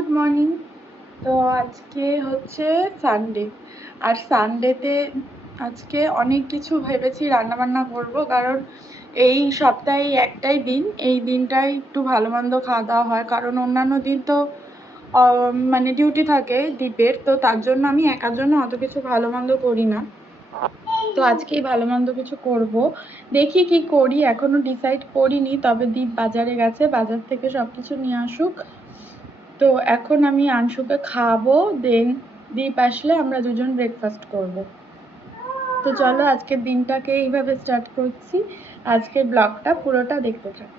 Good morning. তো আজকে হচ্ছে সানডে, আর সানডেতে আজকে অনেক কিছু ভেবেছি রান্নাবান্না করব, কারণ এই সপ্তাহে একটাই দিন, এই দিনটাই একটু ভালো মন্দ খাওয়া দাওয়া হয়, কারণ অন্যান্য দিন তো মানে ডিউটি থাকে দ্বীপের, তো তার জন্য আমি একার জন্য অত কিছু ভালো মন্দ করি না। তো আজকেই ভালো মন্দ কিছু করব, দেখি কি করি, এখনো ডিসাইড করিনি। তবে দীপ বাজারে গেছে, বাজার থেকে সবকিছু নিয়ে আসুক। তো এখন আমি আংশুকে খাওয়াবো, দেন দীপ আসলে আমরা দুজন ব্রেকফাস্ট করব। তো চলো আজকের দিনটাকে এইভাবে স্টার্ট করছি, আজকের ব্লগটা পুরোটা দেখতে থাকো।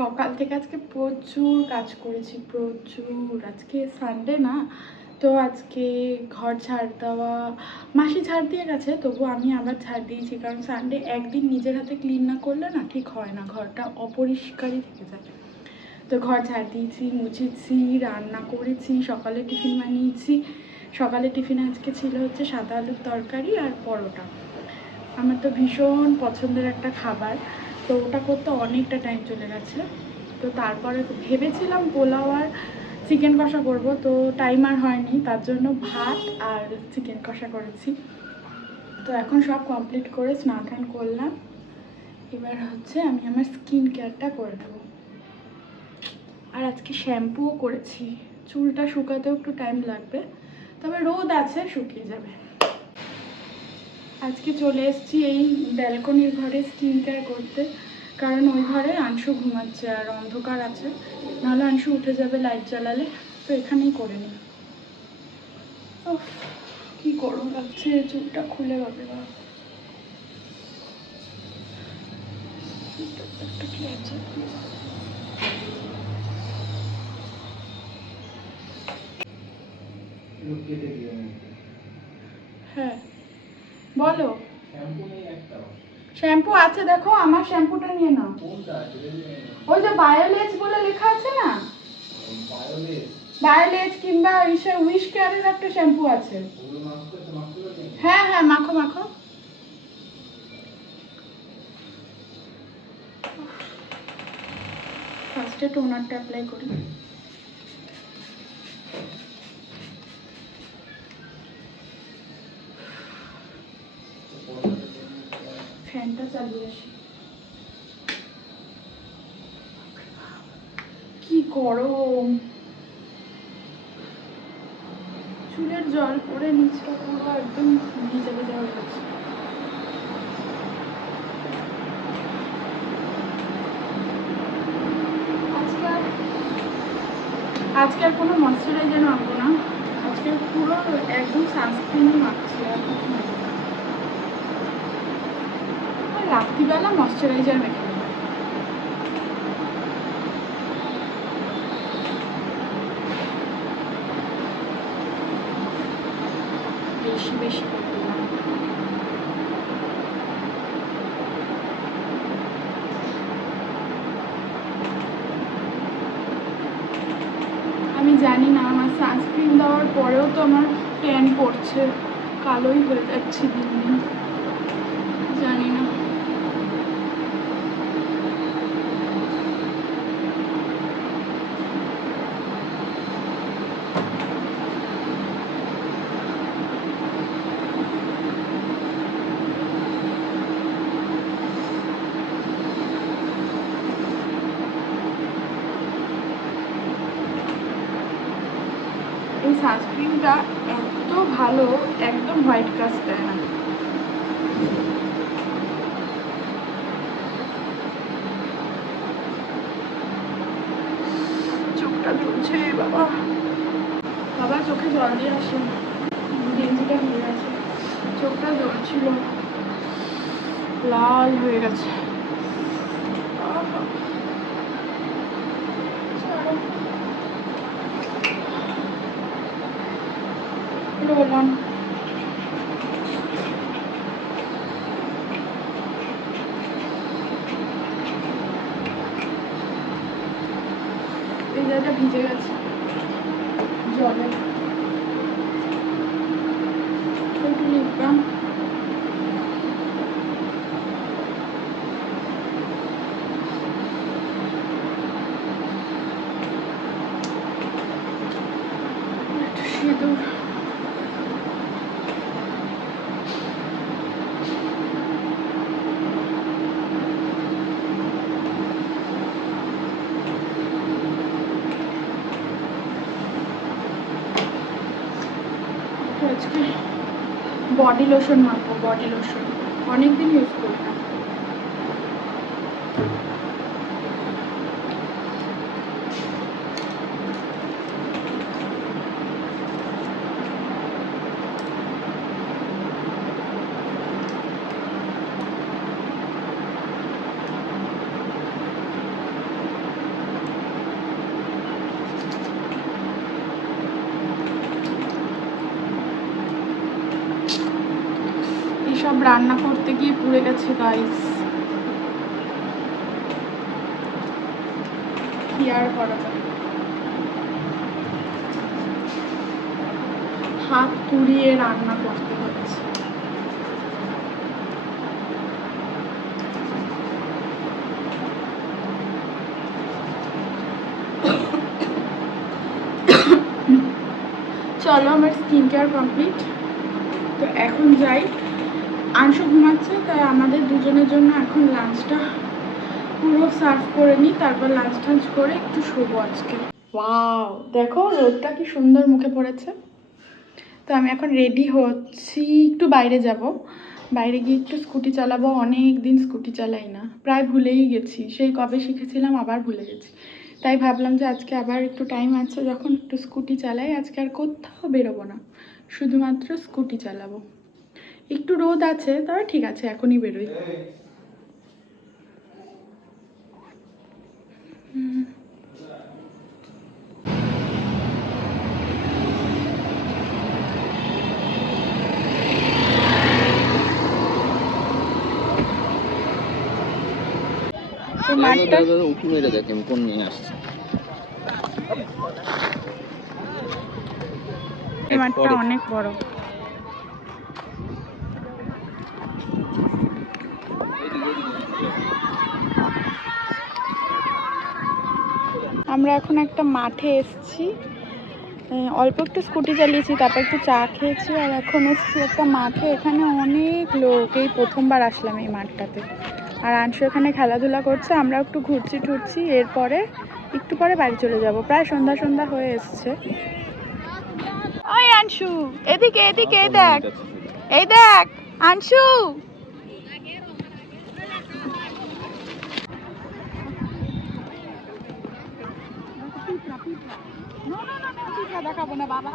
সকাল থেকে আজকে প্রচুর কাজ করেছি, প্রচুর। আজকে সানডে না, তো আজকে ঘর ঝাড় দেওয়া, মাসি ঝাড় দিয়ে গেছে, তবু আমি আবার ঝাড় দিয়েছি, কারণ সানডে একদিন নিজের হাতে ক্লিন না করলে না ঠিক হয় না, ঘরটা অপরিষ্কারই থেকে যায়। তো ঘর ঝাড় দিয়েছি, মুছেছি, রান্না করেছি, সকালে টিফিন বানিয়েছি। সকালে টিফিন আজকে ছিল হচ্ছে সাদা আলুর তরকারি আর পরোটা। আমার তো ভীষণ পছন্দের একটা খাবার, তো ওটা করতে অনেকটা টাইম চলে গেছে। তো তারপরে ভেবেছিলাম পোলাও আর চিকেন কষা করব, তো টাইম আর হয়নি, তার জন্য ভাত আর চিকেন কষা করেছি। তো এখন সব কমপ্লিট করে স্নান টান করলাম, এবার হচ্ছে আমি আমার স্কিন কেয়ারটা করে দেবো। আর আজকে শ্যাম্পুও করেছি, চুলটা শুকাতেও একটু টাইম লাগবে, তবে রোদ আছে, শুকিয়ে যাবে। আজকে চলে এসেছি এই ব্যালকনির ঘরে স্কিন কেয়ার করতে, কারণ ওই ঘরে আংশু ঘুমাচ্ছে আর অন্ধকার আছে, নাহলে আংশু উঠে যাবে লাইট জ্বালালে, তো এখানেই করে নিই। ও কি গরম লাগছে, চুলটা খুলে যাবে। হ্যাঁ বলো। শ্যাম্পু আছে, দেখো আমার শ্যাম্পুটা নিয়ে নাও। ওই যে বায়োলেজ বলে লেখা আছে না, বায়োলেজ কিংবা উইশ কেয়ারের একটা শ্যাম্পু আছে। হ্যাঁ হ্যাঁ, মাখো মাখো। ফার্স্টে টোনারটা অ্যাপ্লাই করি। ফ্যানটা চালিয়ে আসি, কি গরম। চুলের জল পড়ে নিচটা পুরো একদম ভিজে ভিজে হয়ে গেছে। আজকে আর কোনো ময়শ্চারাইজার মাখবো না, আজকে পুরো একদম সানস্ক্রিনই মাখছি, আর কিছু মাখবো না। রাত্রিবেলা ময়শ্চারাইজার মেখে নেবো। বেশি বেশি করে দিলাম। আমার ট্যান পড়ছে, কালোই হয়ে যাচ্ছে দিন দিন, জানি না। এই সানস্ক্রিনটা এত ভালো, একদম হোয়াইট কাস্ট দেয় না। চোখটা জ্বলছে বাবা, বাবা চোখে জল দিয়ে আসে, গেঞ্জিটা হয়ে গেছে, চোখটা জ্বলছিল, লাল হয়ে গেছে। Roll on. এই জায়গাটা ভিজে গেছে জলে, একটু লিখলাম। একটু সিঁদুর। আজকে বডি লোশন মাখবো, বডি লোশন অনেকদিন ইউজ করি না। সব রান্না করতে গিয়ে পুড়ে গেছে গাইস, কি আর করা যাবে, হাত পুড়িয়ে রান্না করতে হচ্ছে। চলো আমার স্কিন কেয়ার কমপ্লিট, তো এখন যাই। আংশু ঘুমাচ্ছে, তাই আমাদের দুজনের জন্য এখন লাঞ্চটা পুরো সার্ভ করে নিই, তারপর লাঞ্চ টাঞ্চ করে একটু শোবো আজকে। ওয়াও, দেখো রোদটা কি সুন্দর মুখে পড়েছে। তো আমি এখন রেডি হচ্ছি, একটু বাইরে যাব, বাইরে গিয়ে একটু স্কুটি চালাবো। অনেক দিন স্কুটি চালাই না, প্রায় ভুলেই গেছি, সেই কবে শিখেছিলাম আবার ভুলে গেছি। তাই ভাবলাম যে আজকে আবার একটু টাইম আছে যখন, একটু স্কুটি চালাই। আজকে আর কোথাও বেরোবো না, শুধুমাত্র স্কুটি চালাবো। একটু রোদ আছে, তবে ঠিক আছে এখনই বেরোই। এই মাঠটা উঁচু মেরে দেখেন কোন নিয়ে আসছে। এই মাঠটা অনেক বড়। আমরা এখন একটা মাঠে এসেছি, অল্প একটু স্কুটি চালিয়েছি, তারপর একটু চা খেয়েছি, আর এখন এসেছি একটা মাঠে। এখানে অনেক লোক, এই প্রথমবার আসলাম এই মাঠটাতে। আর আংশু এখানে খেলাধুলা করছে, আমরা একটু ঘুরছি টুরছি, এরপরে একটু পরে বাড়ি চলে যাব। প্রায় সন্ধ্যা সন্ধ্যা হয়ে এসছে। ওই আংশু, এদিকে এদিকে, এই দেখ, এই দেখ আংশু। দেখাবো না বাবা,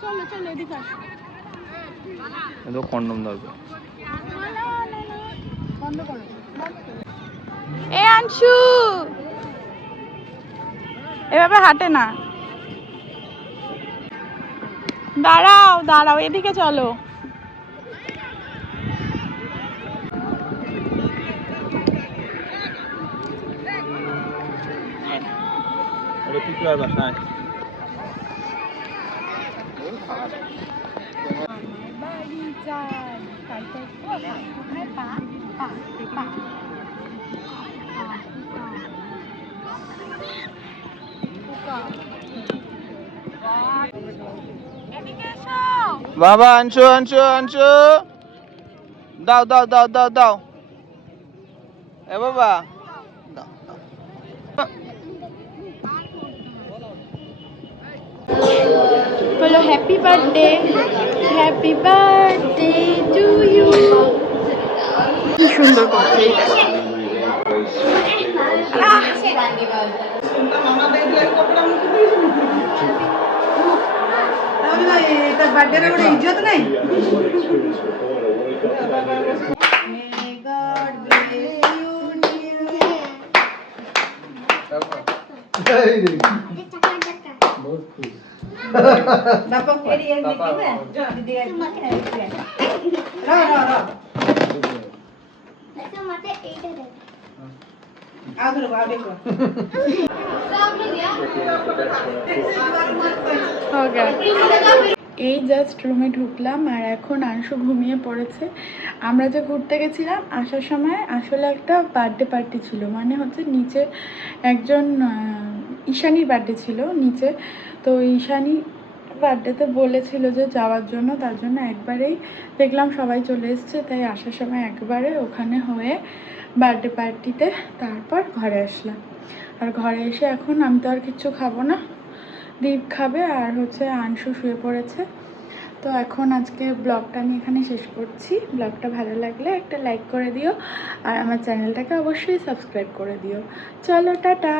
চলো চলো এদিকে আসো, কন্ডম ধরবে, বন্ধ করো, বন্ধ করো। এ আনশু, এভাবে হাঁটে না। দাঁড়াও দাঁড়াও, এদিকে চলো। বাবা আনছো আনছো আনছো, দাও দাও দাও দাও দাও, এ বাবা দাও দাও। বলো happy birthday, happy birthday to you. কি সুন্দর করছে। ইজ্জত নেই। এই জাস্ট রুমে ঢুকলাম আর এখন আংশু ঘুমিয়ে পড়েছে। আমরা যে ঘুরতে গেছিলাম আসার সময় আসলে একটা বার্থডে পার্টি ছিল, মানে হচ্ছে নিচে একজন ঈশানীর বার্থডে ছিল নিচে। তো ঈশানী বার্থডেতে বলেছিল যে যাওয়ার জন্য, তার জন্য একবারেই দেখলাম সবাই চলে এসছে, তাই আসার সময় একবারে ওখানে হয়ে বার্থডে পার্টিতে তারপর ঘরে আসলাম। আর ঘরে এসে এখন আমি তো আর কিচ্ছু খাবো না, দীপ খাবে আর হচ্ছে আংশু শুয়ে পড়েছে। তো এখন আজকে ব্লগটা আমি এখানে শেষ করছি। ব্লগটা ভালো লাগলে একটা লাইক করে দিও আর আমার চ্যানেলটাকে অবশ্যই সাবস্ক্রাইব করে দিও। চলো টাটা।